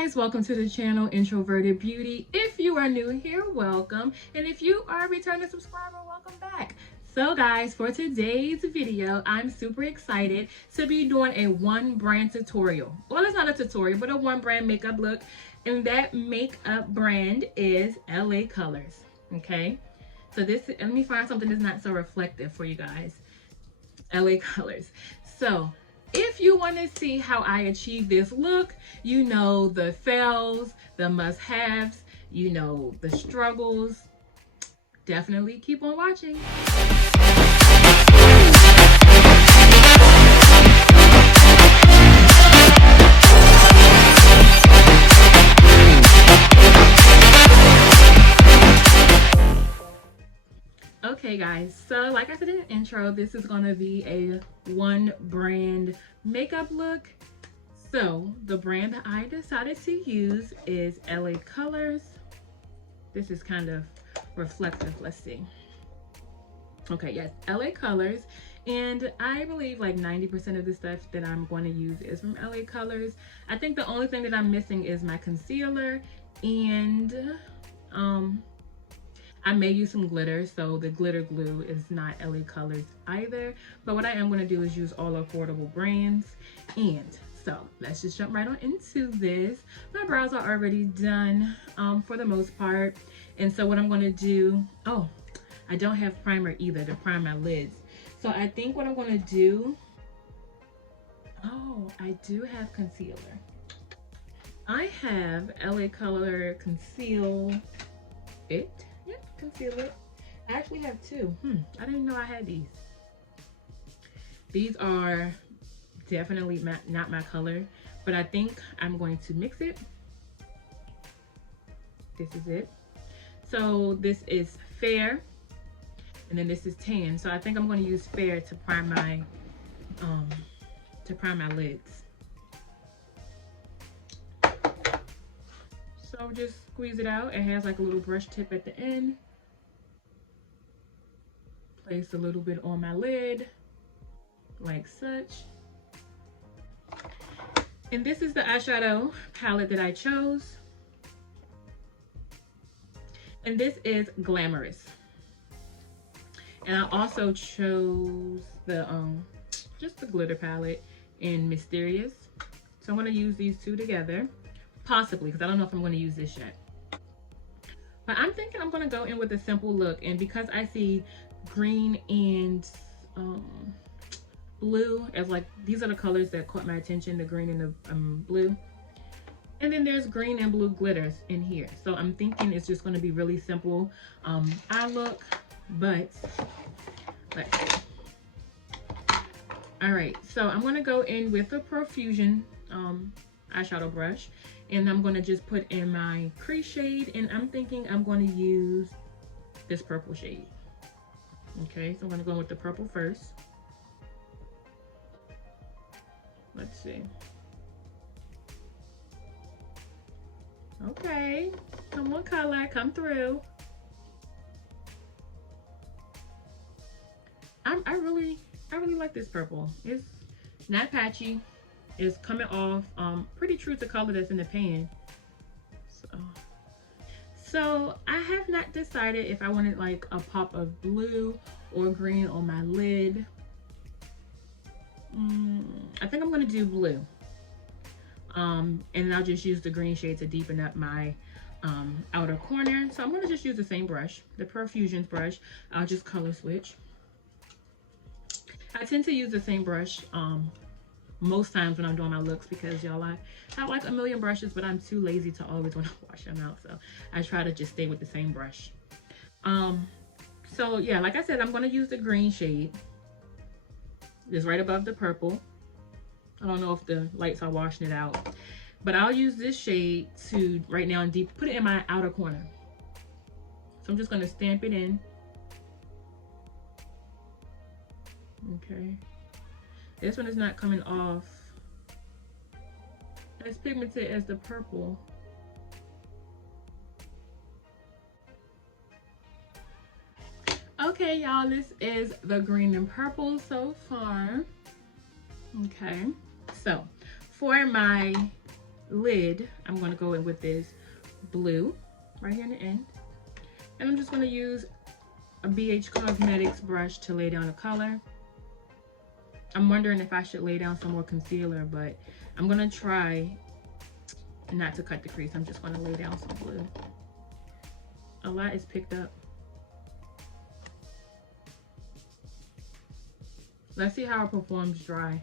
guys, welcome to the channel Introverted Beauty. If you are new here, welcome, and if you are a returning subscriber, welcome back. So guys, for today's video, I'm super excited to be doing a one brand tutorial. Well, it's not a tutorial, but a one brand makeup look, and that makeup brand is L.A Colors. Okay, so let me find something that's not so reflective for you guys. L.A Colors. So if you want to see how I achieve this look, you know the fails, the must-haves, you know the struggles, definitely keep on watching. Okay guys, so like I said in the intro, this is going to be a one brand makeup look. So the brand that I decided to use is L.A Colors. This is kind of reflective. Let's see. Okay, yes, L.A Colors. And I believe like 90% of the stuff that I'm going to use is from L.A Colors. I think the only thing that I'm missing is my concealer, and I may use some glitter, so the glitter glue is not L.A Colors either. But what I am going to do is use all affordable brands. And so let's just jump right on into this. My brows are already done for the most part. And so what I'm going to do, oh, I don't have primer either to prime my lids. So I think what I'm going to do, oh, I do have concealer. I have L.A Color Conceal It. Yep, conceal it. I actually have two. I didn't know I had these. These are definitely not my color, but I think I'm going to mix it. This is it. So this is fair, and then this is tan. So I think I'm going to use fair to prime my lids. So just squeeze it out. It has like a little brush tip at the end. Place a little bit on my lid, like such. And this is the eyeshadow palette that I chose. And this is Glamorous. And I also chose the just the glitter palette in Mysterious. So I'm going to use these two together. Possibly, because I don't know if I'm going to use this yet. But I'm thinking I'm going to go in with a simple look. And because I see green and blue as like, these are the colors that caught my attention, the green and the blue. And then there's green and blue glitters in here. So I'm thinking it's just going to be really simple eye look. But let's see. All right, so I'm going to go in with a Profusion eyeshadow brush. And I'm going to just put in my crease shade, and I'm thinking I'm going to use this purple shade. Okay, so I'm going to go with the purple first. Let's see. Okay, come on color, come through. I really like this purple. It's not patchy. Is coming off pretty true to color that's in the pan. So I have not decided if I wanted like a pop of blue or green on my lid. I think I'm gonna do blue. And then I'll just use the green shade to deepen up my outer corner. So I'm gonna just use the same brush, the Profusions brush. I'll just color switch. I tend to use the same brush most times when I'm doing my looks, because y'all, I have like a million brushes, but I'm too lazy to always want to wash them out, so I try to just stay with the same brush. So yeah, like I said, I'm going to use the green shade. It's right above the purple. I don't know if the lights are washing it out, but I'll use this shade to right now and put it in my outer corner. So I'm just going to stamp it in. Okay. This one is not coming off as pigmented as the purple. Okay, y'all, this is the green and purple so far. Okay, so for my lid, I'm going to go in with this blue right here in the end. And I'm just going to use a BH Cosmetics brush to lay down the color. I'm wondering if I should lay down some more concealer, but I'm going to try not to cut the crease. I'm just going to lay down some blue. A lot is picked up. Let's see how it performs dry.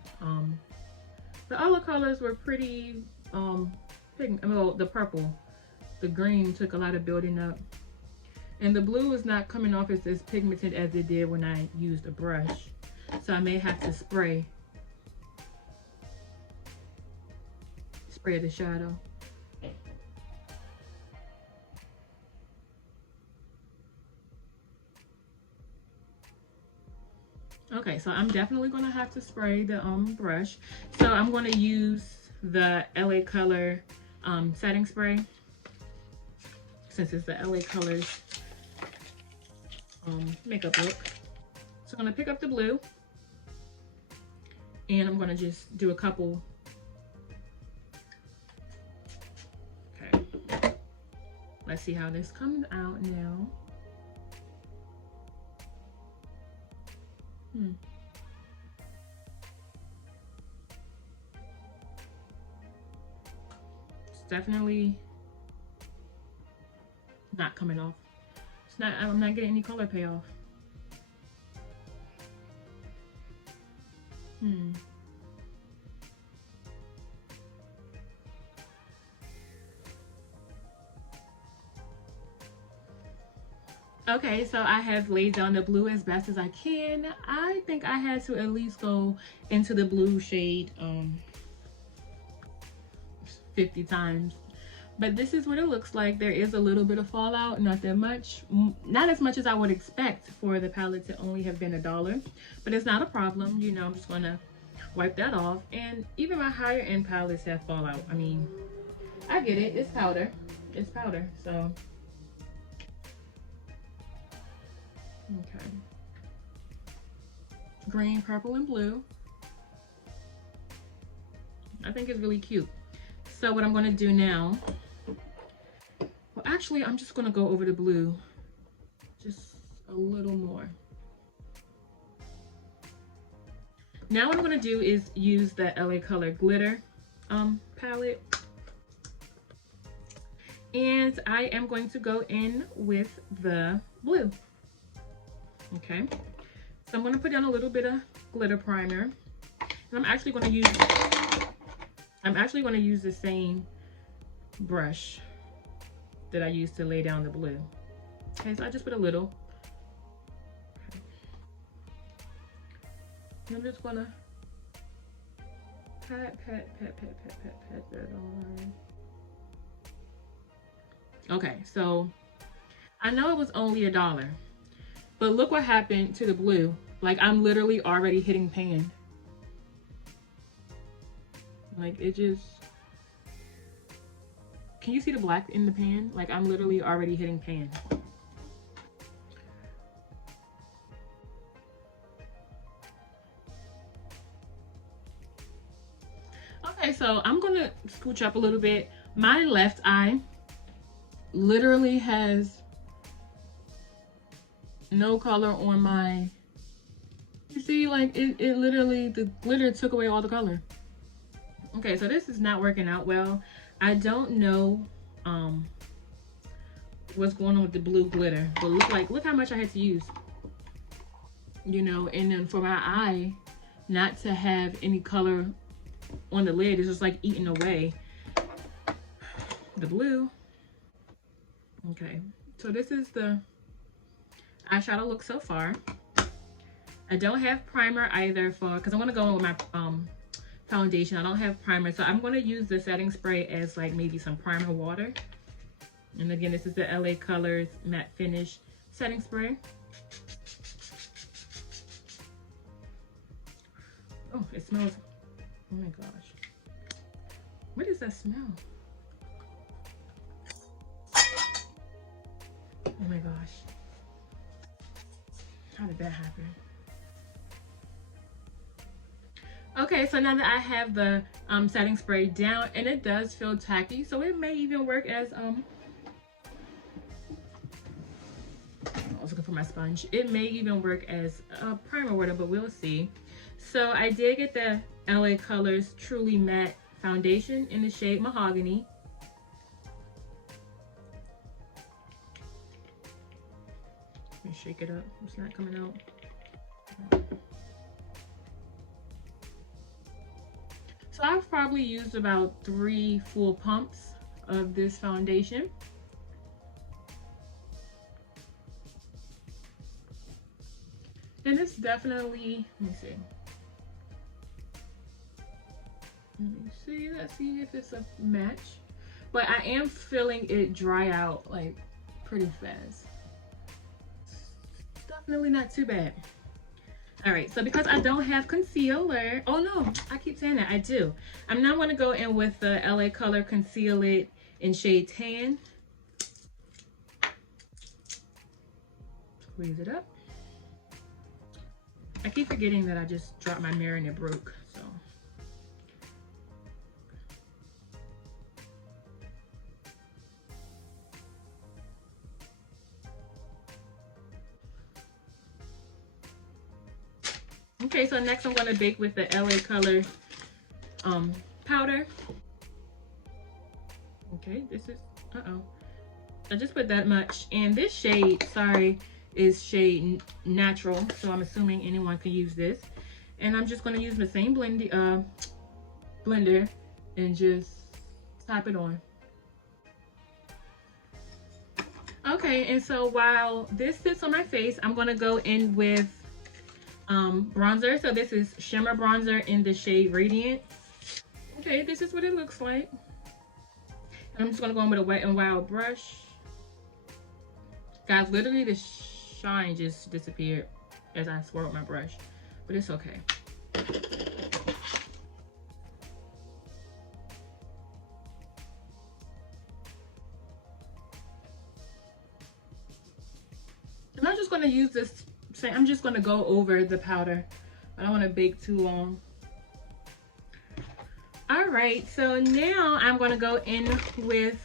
The other colors were pretty well, the purple, the green took a lot of building up, and the blue is not coming off as pigmented as it did when I used a brush, so I may have to spray the shadow. Okay, so I'm definitely going to have to spray the brush. So I'm going to use the LA Color setting spray, since it's the LA Colors makeup look. So I'm going to pick up the blue, and I'm going to just do a couple. Okay, let's see how this comes out now. It's definitely not coming off. It's not, I'm not getting any color payoff. Okay, so I have laid down the blue as best as I can. I think I had to at least go into the blue shade 50 times. But this is what it looks like. There is a little bit of fallout, not that much. Not as much as I would expect for the palette to only have been $1. But it's not a problem, you know, I'm just gonna wipe that off. And even my higher end palettes have fallout. I mean, I get it, it's powder. It's powder, so. Okay. Green, purple, and blue. I think it's really cute. So what I'm going to do now, well, actually, I'm just going to go over the blue just a little more. Now what I'm going to do is use the LA Color glitter palette. And I am going to go in with the blue. Okay, so I'm going to put down a little bit of glitter primer, and I'm actually going to use the same brush that I used to lay down the blue. Okay, so I just put a little. And I'm just going to pat that on. Okay, so I know it was only $1. But look what happened to the blue. Like, I'm literally already hitting pan. Like, it just... Can you see the black in the pan? Like, I'm literally already hitting pan. Okay, so I'm gonna scooch up a little bit. My left eye literally has no color on my, you see, like it literally, the glitter took away all the color. Okay, so this is not working out well. I don't know what's going on with the blue glitter, but look how much I had to use, you know. And then for my eye not to have any color on the lid, it's just like eating away the blue. Okay, so this is the eyeshadow look so far. I don't have primer either because I'm going to go in with my foundation. I don't have primer, so I'm going to use the setting spray as like maybe some primer water. And again, this is the LA Colors Matte Finish Setting Spray. Oh, it smells, oh my gosh. What is that smell? Oh my gosh. How did that happen? Okay, so now that I have the setting spray down, and it does feel tacky, so it may even work as I was looking for my sponge. It may even work as a primer water, but we'll see. So I did get the LA Colors Truly Matte Foundation in the shade Mahogany. Let me shake it up. It's not coming out. So I've probably used about 3 full pumps of this foundation. And it's definitely, let me see, let's see if it's a match. But I am feeling it dry out like pretty fast. It's definitely not too bad. All right, so because I don't have concealer, oh no, I keep saying that, I do. I'm now gonna go in with the LA Color Conceal It in shade Tan. Squeeze it up. I keep forgetting that I just dropped my mirror and it broke, so. Okay, so next I'm gonna bake with the LA Color powder. Okay, this is, I just put that much. And this shade, sorry, is shade Natural, so I'm assuming anyone can use this. And I'm just gonna use the same blender and just tap it on. Okay, and so while this sits on my face, I'm gonna go in with bronzer. So this is shimmer bronzer in the shade Radiant. Okay, this is what it looks like. And I'm just gonna go in with a Wet n Wild brush. Guys, literally the shine just disappeared as I swirled my brush, but it's okay. And I'm just gonna use this, I'm just gonna go over the powder. I don't wanna bake too long. All right, so now I'm gonna go in with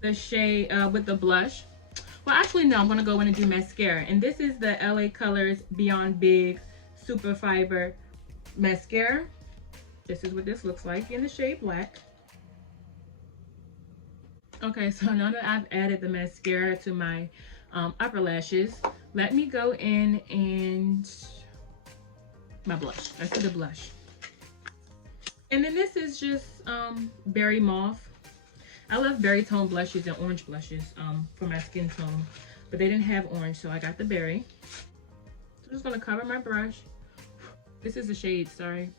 the shade, with the blush. Well, actually, no, I'm gonna go in and do mascara. And this is the LA Colors Beyond Big Super Fiber Mascara. This is what this looks like in the shade Black. Okay, so now that I've added the mascara to my upper lashes, let me go in and my blush. Let's do the blush. And then this is just Berry Mauve. I love berry tone blushes and orange blushes for my skin tone, but they didn't have orange, so I got the berry. So I'm just gonna cover my brush. This is the shade, sorry.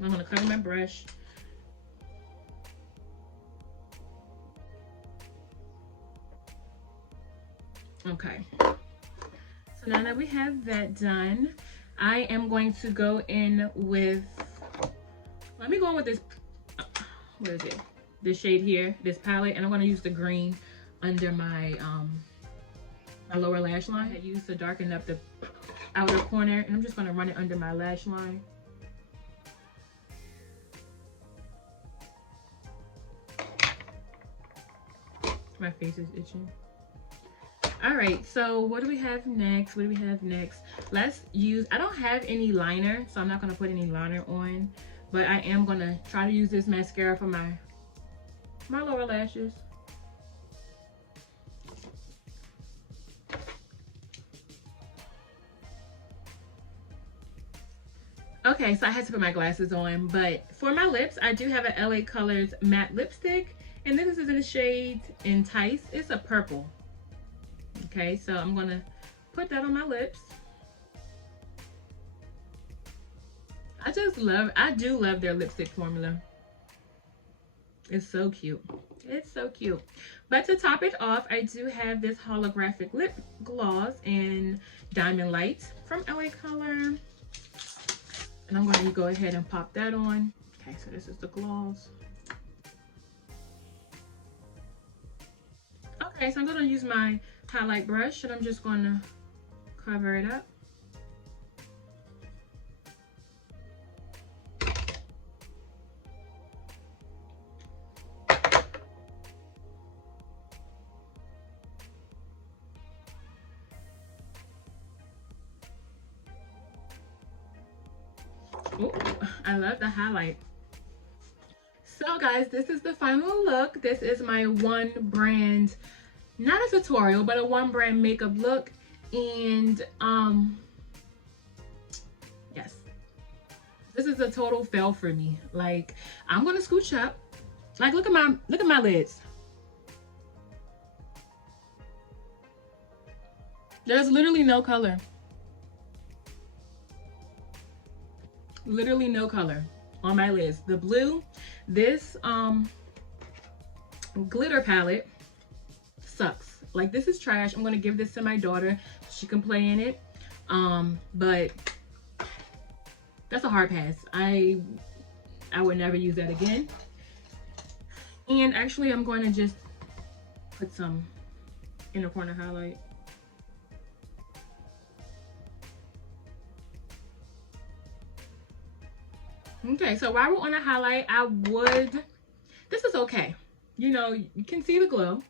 I'm gonna cover my brush. Okay. So now that we have that done, I am going to go in with, let me go in with this, what is it? This shade here, this palette, and I'm going to use the green under my my lower lash line. I used to darken up the outer corner, and I'm just going to run it under my lash line. My face is itching. All right, so what do we have next? What do we have next? Let's use, I don't have any liner, so I'm not going to put any liner on, but I am going to try to use this mascara for my lower lashes. Okay, so I had to put my glasses on, but for my lips, I do have an LA Colors matte lipstick, and this is in the shade Entice. It's a purple. Okay, so I'm gonna put that on my lips. I do love their lipstick formula. It's so cute. It's so cute. But to top it off, I do have this holographic lip gloss in Diamond Light from LA Color. And I'm going to go ahead and pop that on. Okay, so this is the gloss. Okay, so I'm going to use my highlight brush and I'm just going to cover it up. Ooh, I love the highlight. So guys, this is the final look. This is my one brand, not a tutorial, but a one brand makeup look. And yes, this is a total fail for me. Like, I'm gonna scooch up. Like, look at my lids. There's literally no color. Literally no color on my lids. The blue, this glitter palette sucks. Like, this is trash. I'm gonna give this to my daughter. She can play in it. But that's a hard pass. I would never use that again. And actually, I'm going to just put some inner corner highlight. Okay, so while we're on a highlight, this is okay. You know, you can see the glow.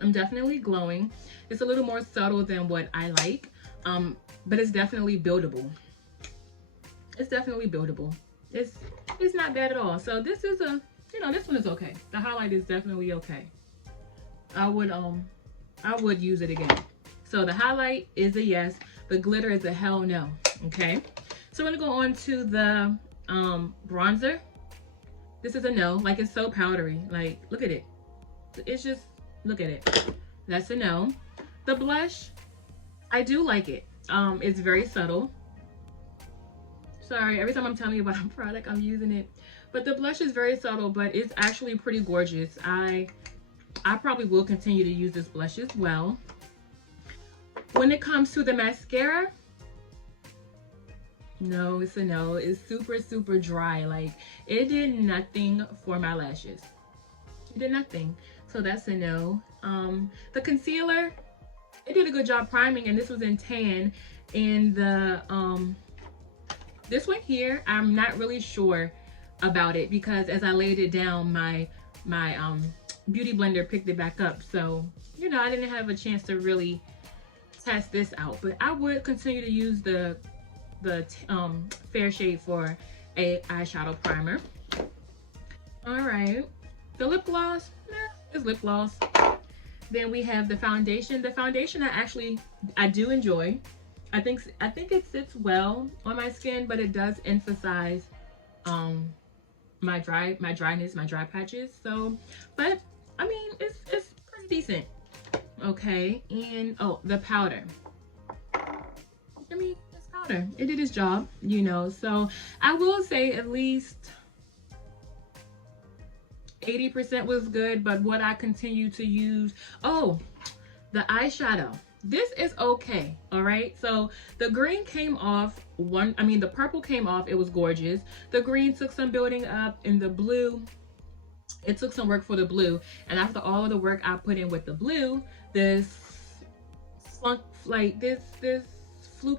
I'm definitely glowing. It's a little more subtle than what I like, but it's definitely buildable. It's definitely buildable. It's not bad at all. So this is this one is okay. The highlight is definitely okay. I would use it again. So the highlight is a yes. The glitter is a hell no. Okay. So I'm gonna go on to the bronzer. This is a no. Like, it's so powdery. Like, look at it. It's just, look at it. That's a no. The blush, I do like it. It's very subtle. Sorry, every time I'm telling you about a product, I'm using it. But the blush is very subtle, but it's actually pretty gorgeous. I probably will continue to use this blush as well. When it comes to the mascara, no, it's a no. It's super, super dry. Like, it did nothing for my lashes. It did nothing. So that's a no. The concealer, it did a good job priming, and this was in tan. And the this one here, I'm not really sure about it, because as I laid it down, my beauty blender picked it back up. So, you know, I didn't have a chance to really test this out. But I would continue to use the fair shade for a eyeshadow primer. All right, the lip gloss, it's lip gloss. Then we have the foundation. The foundation I do enjoy. I think it sits well on my skin, but it does emphasize my dryness, my dry patches. So, but I mean, it's pretty decent. Okay, and oh, the powder. I mean, it's powder. It did its job, you know. So I will say at least 80% was good, but what I continue to use, oh, the eyeshadow. This is okay, all right? So the green came off, the purple came off, it was gorgeous. The green took some building up, and the blue, it took some work for the blue. And after all of the work I put in with the blue, this fluke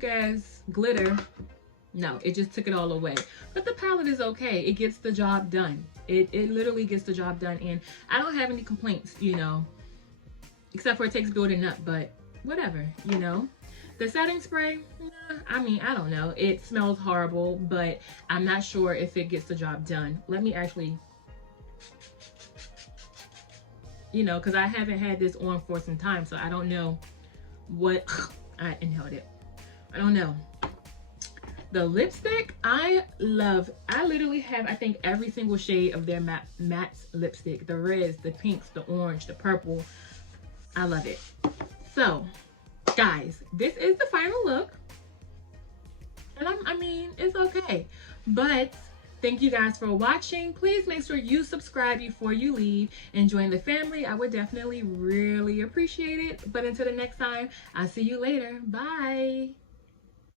ass glitter, no, it just took it all away. But the palette is okay. It gets the job done. It literally gets the job done, and I don't have any complaints, you know, except for it takes building up, but whatever, you know. The setting spray, I mean, I don't know. It smells horrible, but I'm not sure if it gets the job done. Let me actually, you know, because I haven't had this on for some time, so I don't know what, I inhaled it. I don't know. The lipstick, I love. I literally have, I think, every single shade of their matte lipstick. The reds, the pinks, the orange, the purple. I love it. So, guys, this is the final look. And I mean, it's okay. But thank you guys for watching. Please make sure you subscribe before you leave and join the family. I would definitely really appreciate it. But until the next time, I'll see you later. Bye.